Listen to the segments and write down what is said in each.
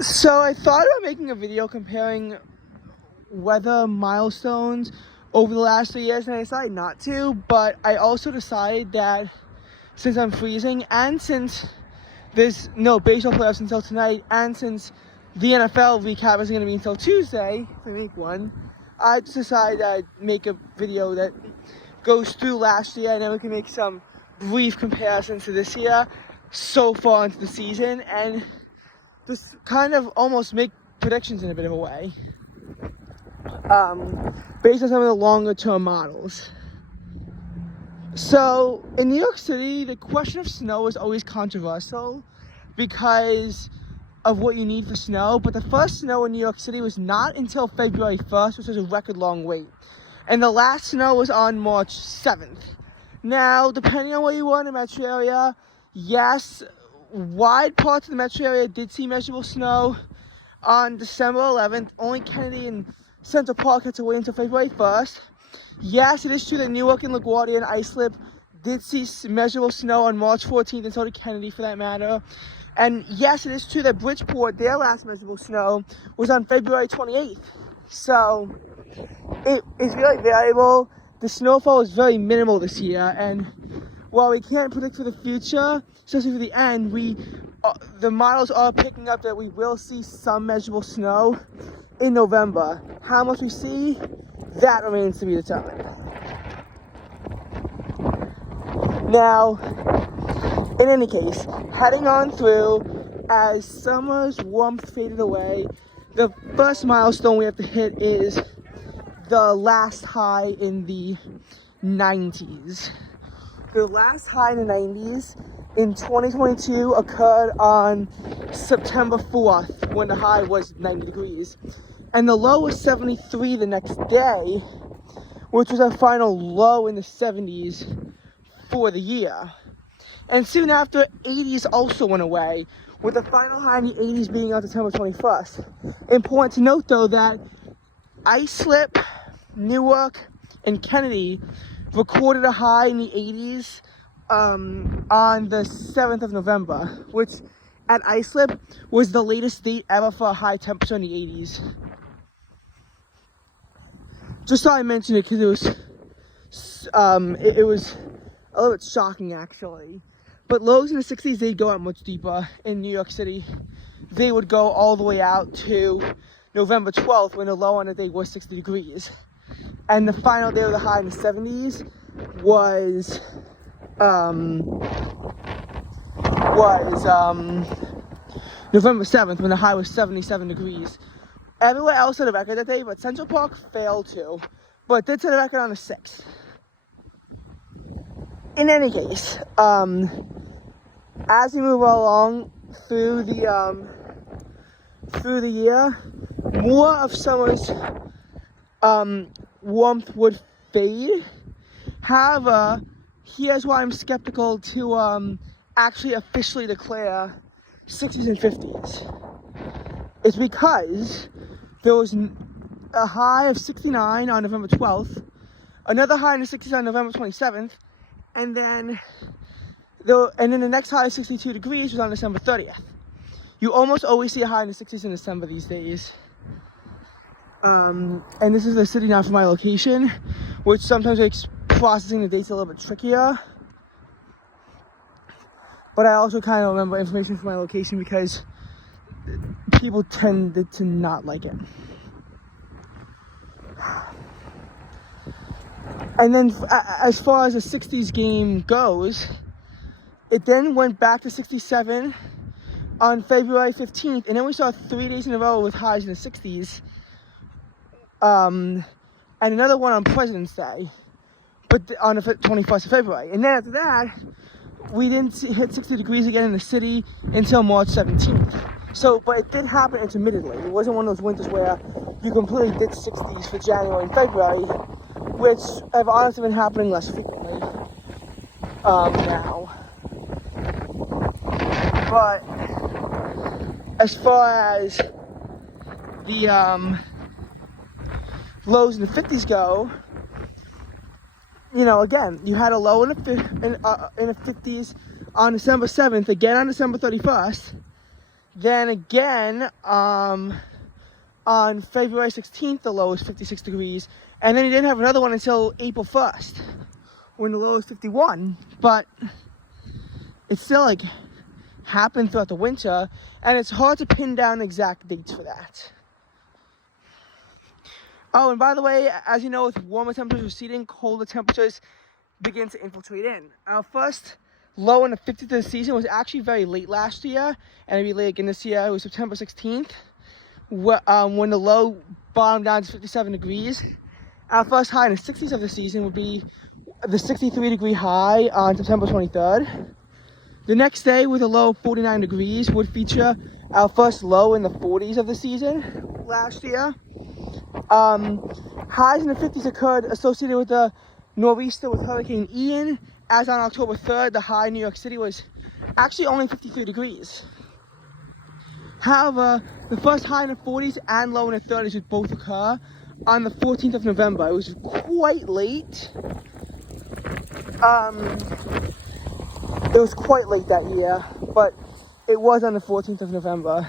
So I thought about making a video comparing weather milestones over the last 3 years, and I decided not to, but I also decided that since I'm freezing and since there's no baseball playoffs until tonight, and since the NFL recap isn't going to be until Tuesday, if I make one, I just decided I'd make a video that goes through last year, and then we can make some brief comparisons to this year so far into the season, and just kind of almost make predictions in a bit of a way, based on some of the longer term models. So in New York City, the question of snow is always controversial because of what you need for snow, but the first snow in New York City was not until February 1st, which was a record long wait, and the last snow was on March 7th. Now, depending on where you were in the metro area, yes, wide parts of the metro area did see measurable snow on December 11th. Only Kennedy and Central Park had to wait until February 1st. Yes, it is true that Newark and LaGuardia and Islip did see measurable snow on March 14th, and so did Kennedy for that matter. And yes, it is true that Bridgeport, their last measurable snow, was on February 28th. So it is really variable. The snowfall is very minimal this year, and while we can't predict for the future, especially for the end, the models are picking up that we will see some measurable snow in November. How much we see, that remains to be determined. Now, in any case, heading on through, as summer's warmth faded away, the first milestone we have to hit is the last high in the 90s. The last high in the 90s in 2022 occurred on September 4th, when the high was 90 degrees. And the low was 73 the next day, which was our final low in the 70s for the year. And soon after, 80s also went away, with the final high in the 80s being on September 21st. Important to note, though, that Islip, Newark, and Kennedy recorded a high in the 80s on the 7th of November, which at Islip was the latest date ever for a high temperature in the 80s. Just thought I mentioned it because it was a little bit shocking, actually. But lows in the 60s, they'd go out much deeper. In New York City, they would go all the way out to November 12th, when the low on the day was 60 degrees. And the final day of the high in the 70s was November 7th, when the high was 77 degrees. Everywhere else set a record that day, but Central Park failed to, but did set a record on the 6th. In any case, as we move along through the year, more of summer's warmth would fade. However, here's why I'm skeptical to actually officially declare 60s and 50s. It's because there was a high of 69 on November 12th, another high in the 60s on November 27th, and then the next high of 62 degrees was on December 30th. You almost always see a high in the 60s in December these days. And this is the city now for my location, which sometimes makes processing the dates a little bit trickier. But I also kind of remember information from my location because people tended to not like it. And then as far as the 60s game goes, it then went back to 67 on February 15th, and then we saw 3 days in a row with highs in the 60s, and another one on President's Day, but on the 21st of February. And then after that, we didn't hit 60 degrees again in the city until March 17th. So, but it did happen intermittently. It wasn't one of those winters where you completely ditched 60s for January and February, which have honestly been happening less frequently now. But as far as the lows in the 50s go, you know, again, you had a low in the 50s on December 7th, again on December 31st, Then again, on February 16th, the low was 56 degrees. And then you didn't have another one until April 1st, when the low was 51. But it still like happened throughout the winter, and it's hard to pin down exact dates for that. Oh, and by the way, as you know, with warmer temperatures receding, colder temperatures begin to infiltrate in. Our first low in the 50th of the season was actually very late last year, and it'll be late again this year. It was September 16th, when the low bottomed down to 57 degrees. Our first high in the 60s of the season would be the 63-degree high on September 23rd. The next day, with a low of 49 degrees, would feature our first low in the 40s of the season last year. Highs in the 50s occurred associated with the nor'easter with Hurricane Ian, as on October 3rd, the high in New York City was actually only 53 degrees. However, the first high in the 40s and low in the 30s would both occur on the 14th of November. It was quite late. It was quite late that year, but it was on the 14th of November.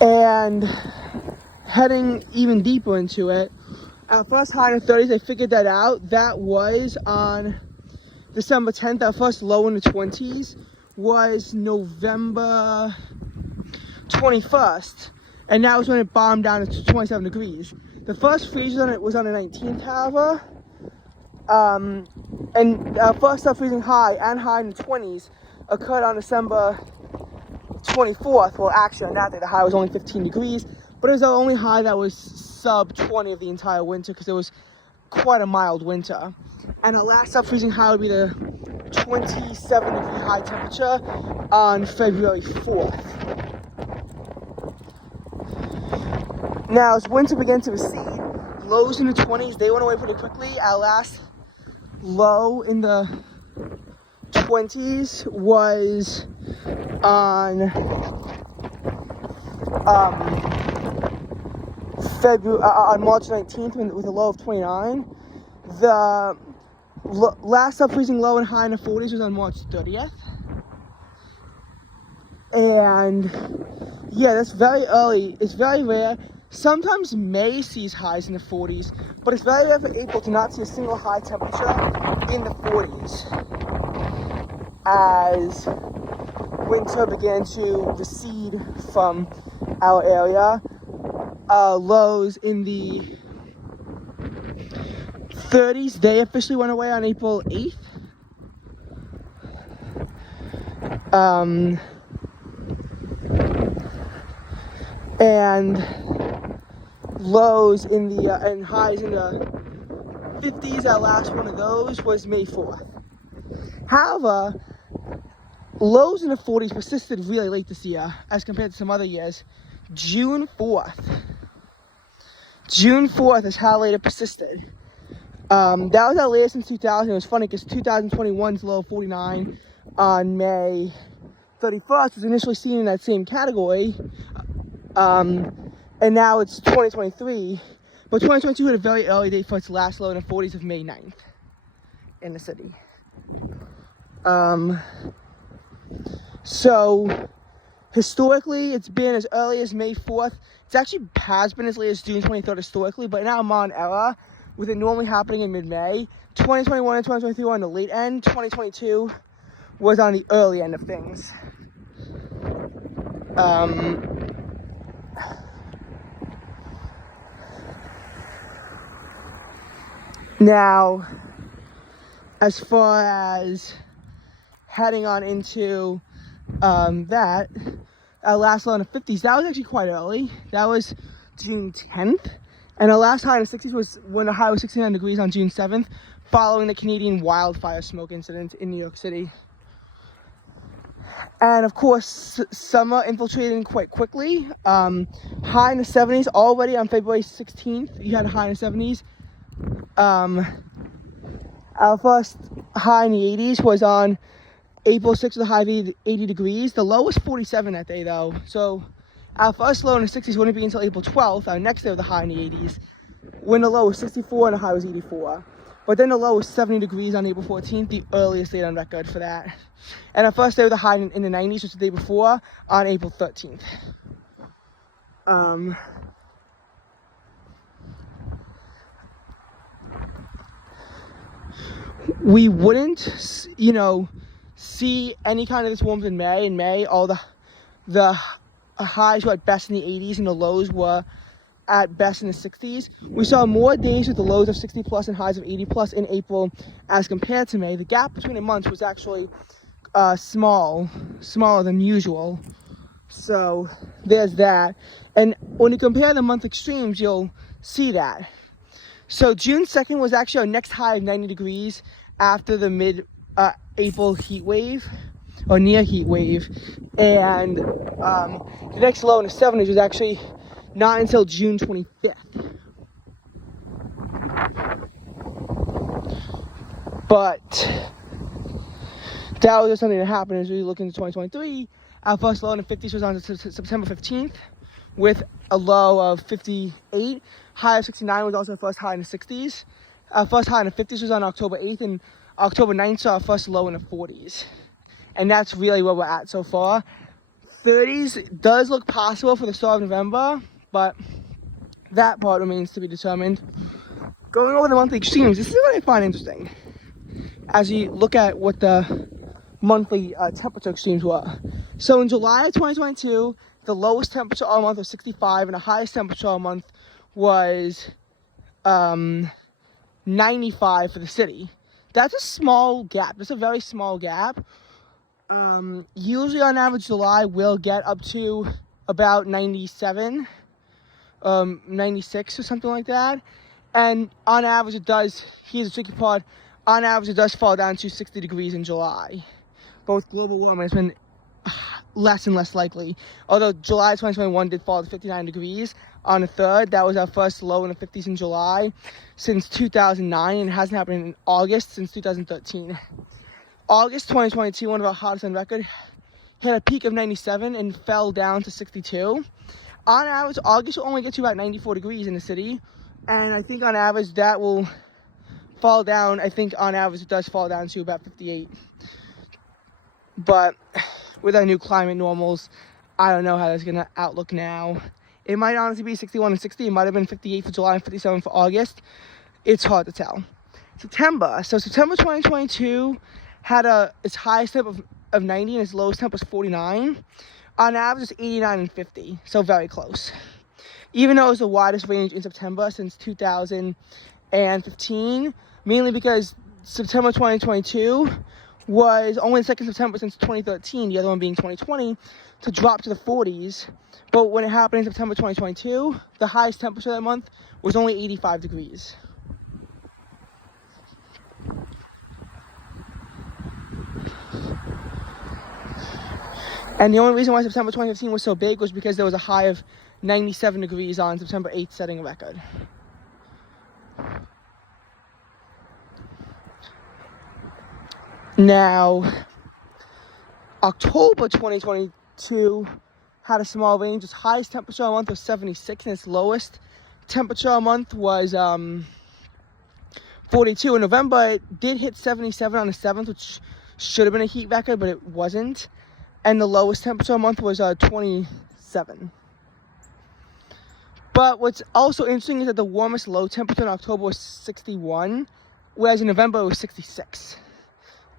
And heading even deeper into it, our first high in the 30s, I figured that out. That was on December 10th. Our first low in the 20s was November 21st. And that was when it bombed down to 27 degrees. The first freeze on it was on the 19th, however. And our first sub-freezing high and high in the 20s occurred on December 24th. Well, actually, on that day, the high was only 15 degrees. But it was the only high that was sub 20 of the entire winter, because it was quite a mild winter. And the last sub-freezing high would be the 27-degree high temperature on February 4th. Now, as winter began to recede, lows in the 20s, they went away pretty quickly. Our last low in the 20s was on March 19th with a low of 29. The last sub-freezing low and high in the 40s was on March 30th. And yeah, that's very early. It's very rare. Sometimes May sees highs in the 40s, but it's very rare for April to not see a single high temperature in the 40s as winter began to recede from our area. Lows in the 30s, they officially went away on April 8th. And lows in the and highs in the 50s, our last one of those was May 4th. However, lows in the 40s persisted really late this year as compared to some other years. June 4th is how late it persisted. That was our latest since 2000. It was funny because 2021's low of 49 on May 31st was initially seen in that same category. And now it's 2023, but 2022 had a very early date for its last low in the 40s of May 9th in the city. So historically, it's been as early as May 4th. It actually has been as late as June 23rd historically, but in our modern era, with it normally happening in mid-May, 2021 and 2023 were on the late end. 2022 was on the early end of things. Now, as far as heading on into that, our last low in the 50s, that was actually quite early. That was June 10th. And our last high in the 60s was when the high was 69 degrees on June 7th, following the Canadian wildfire smoke incident in New York City. And of course, summer infiltrated quite quickly. High in the 70s already on February 16th. You had a high in the 70s. Our first high in the 80s was on April 6th with a high of 80 degrees. The low was 47 that day though. So our first low in the 60s wouldn't be until April 12th, our next day of the high in the 80s, when the low was 64 and the high was 84. But then the low was 70 degrees on April 14th, the earliest date on record for that. And our first day with a high in the 90s was the day before, on April 13th. We wouldn't, you know, see any kind of this warmth in May. In May, all the highs were at best in the 80s and the lows were at best in the 60s. We saw more days with the lows of 60 plus and highs of 80 plus in April as compared to May. The gap between the months was actually smaller than usual. So there's that. And when you compare the month extremes, you'll see that. So June 2nd was actually our next high of 90 degrees after the mid-April heat wave, or near heat wave. And the next low in the 70s was actually not until June 25th. But that was just something that happened as we look into 2023. Our first low in the 50s was on September 15th with a low of 58. High of 69 was also the first high in the 60s. Our first high in the 50s was on October 8th, and October 9th saw our first low in the 40s. And that's really where we're at so far. 30s does look possible for the start of November, but that part remains to be determined. Going over the monthly extremes, this is what I find interesting. As you look at what the monthly temperature extremes were. So in July of 2022, the lowest temperature all month was 65, and the highest temperature all month was 95 for the city. That's a small gap. That's a very small gap. Usually on average, July will get up to about 97, 96 or something like that. And on average it does, here's the tricky part, on average it does fall down to 60 degrees in July. But with global warming, it's been less and less likely. Although July 2021 did fall to 59 degrees on the 3rd. That was our first low in the 50s in July since 2009, and it hasn't happened in August since 2013. August 2022, one of our hottest on record, hit a peak of 97 and fell down to 62. On average, August will only get to about 94 degrees in the city, and I think on average that will fall down. I think on average it does fall down to about 58. But with our new climate normals, I don't know how that's gonna outlook now. It might honestly be 61 and 60. It might have been 58 for July and 57 for August. It's hard to tell. September. So September 2022 had its highest temp of 90 and its lowest temp was 49. On average, it's 89 and 50. So very close. Even though it was the widest range in September since 2015, mainly because September 2022 was only the second September since 2013, the other one being 2020, to drop to the 40s. But when it happened in September 2022, the highest temperature that month was only 85 degrees. And the only reason why September 2015 was so big was because there was a high of 97 degrees on September 8th, setting a record. Now, October 2022 had a small range. Its highest temperature a month was 76, and its lowest temperature a month was 42. In November, it did hit 77 on the 7th, which should have been a heat record, but it wasn't. And the lowest temperature a month was 27. But what's also interesting is that the warmest low temperature in October was 61, whereas in November it was 66.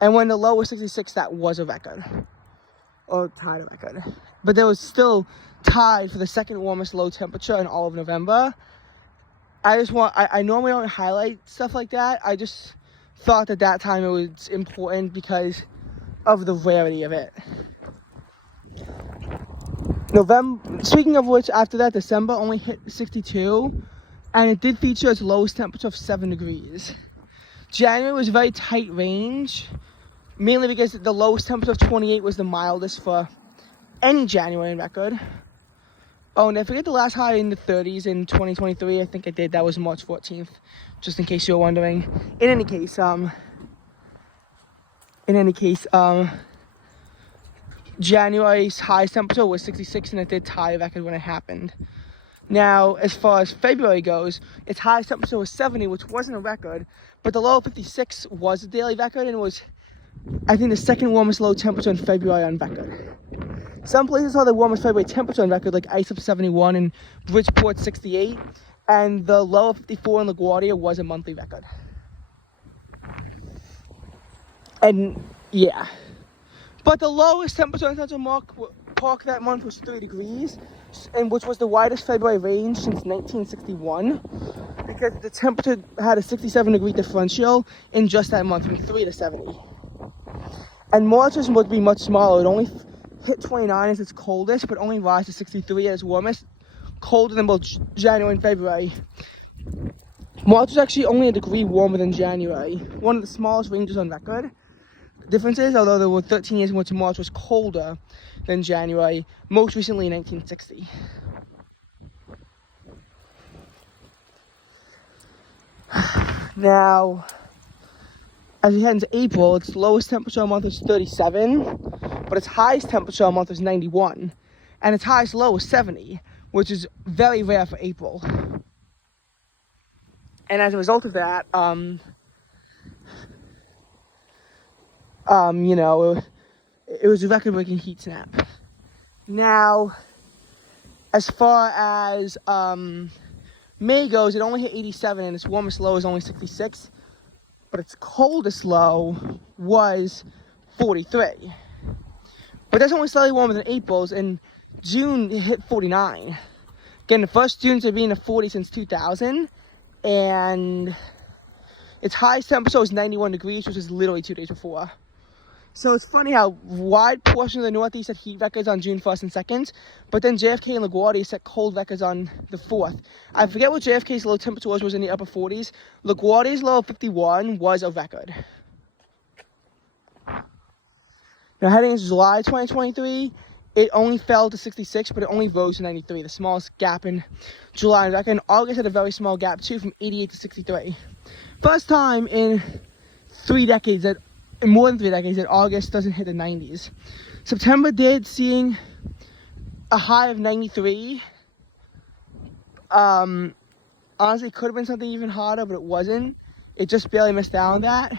And when the low was 66, that was a record. Or tied a record. But there was still tied for the second warmest low temperature in all of November. I normally don't highlight stuff like that. I just thought that that time it was important because of the rarity of it. Speaking of which, after that, December only hit 62, and it did feature its lowest temperature of 7 degrees. January was a very tight range, mainly because the lowest temperature of 28 was the mildest for any January record. Oh, and I forget the last high in the 30s in 2023. I think I did. That was March 14th, just in case you were wondering. In any case, January's highest temperature was 66, and it did tie a record when it happened. Now, as far as February goes, its highest temperature was 70, which wasn't a record, but the low of 56 was a daily record, and it was, I think, the second warmest low temperature in February on record. Some places saw the warmest February temperature on record, like Islip 71 and Bridgeport 68, and the low of 54 in LaGuardia was a monthly record. And yeah, but the lowest temperature in Central Park that month was 3 degrees, and which was the widest February range since 1961, because the temperature had a 67-degree differential in just that month, from 3 to 70. And March was supposed to be much smaller. It only hit 29 as its coldest, but only rise to 63 at its warmest, colder than both January and February. March was actually only a degree warmer than January, one of the smallest ranges on record. Differences, although there were 13 years in which March was colder than January, most recently in 1960. Now, as we head into April, its lowest temperature a month was 37, but its highest temperature a month was 91, and its highest low was 70, which is very rare for April. And as a result of that, you know, it was a record-breaking heat snap. Now, as far as May goes, it only hit 87, and its warmest low is only 66, but its coldest low was 43. But that's only slightly warmer than April's. In June, it hit 49. Again, the first June to be in the 40s since 2000, and its highest temperature was 91 degrees, which was literally 2 days before. So it's funny how wide portions of the Northeast set heat records on June 1st and 2nd, but then JFK and LaGuardia set cold records on the 4th. I forget what JFK's low temperature was in the upper 40s. LaGuardia's low of 51 was a record. Now heading into July 2023, it only fell to 66, but it only rose to 93, the smallest gap in July on record. And August had a very small gap too, from 88 to 63. First time in 3 decades that in more than 3 decades that August doesn't hit the 90s. September did, seeing a high of 93. Honestly, could have been something even hotter, but it wasn't. It just barely missed out on that.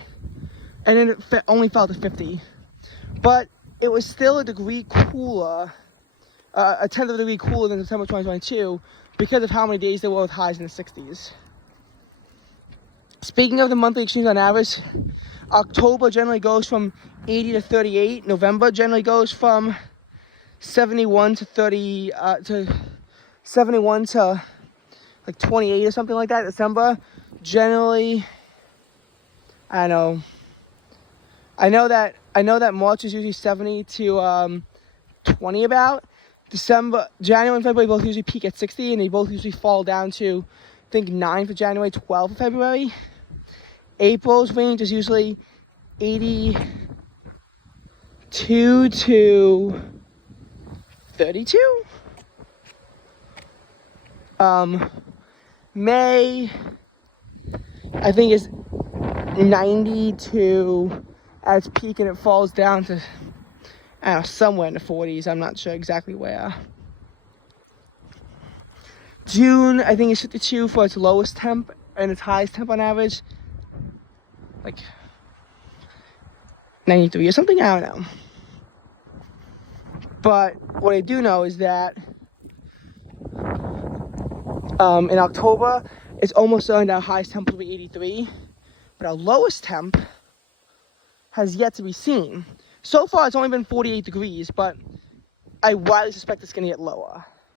And then it only fell to 50. But it was still a degree cooler, a tenth of a degree cooler than September 2022, because of how many days there were with highs in the 60s. Speaking of the monthly extremes on average, October generally goes from 80 to 38. November generally goes from 71 to 30 to 71 to like 28 or something like that. December generally, I know that March is usually 70 to 20 about. January and February both usually peak at 60, and they both usually fall down to, I think, 9 for January, 12 for February. April's range is usually 82 to 32. May, I think, is 90 to at its peak, and it falls down to, I don't know, somewhere in the 40s. I'm not sure exactly where. June, I think, is 52 for its lowest temp, and its highest temp on average, like 93 or something, I don't know. But what I do know is that in October, it's almost certain our highest temp will be 83, but our lowest temp has yet to be seen. So far, it's only been 48 degrees, but I widely suspect it's going to get lower.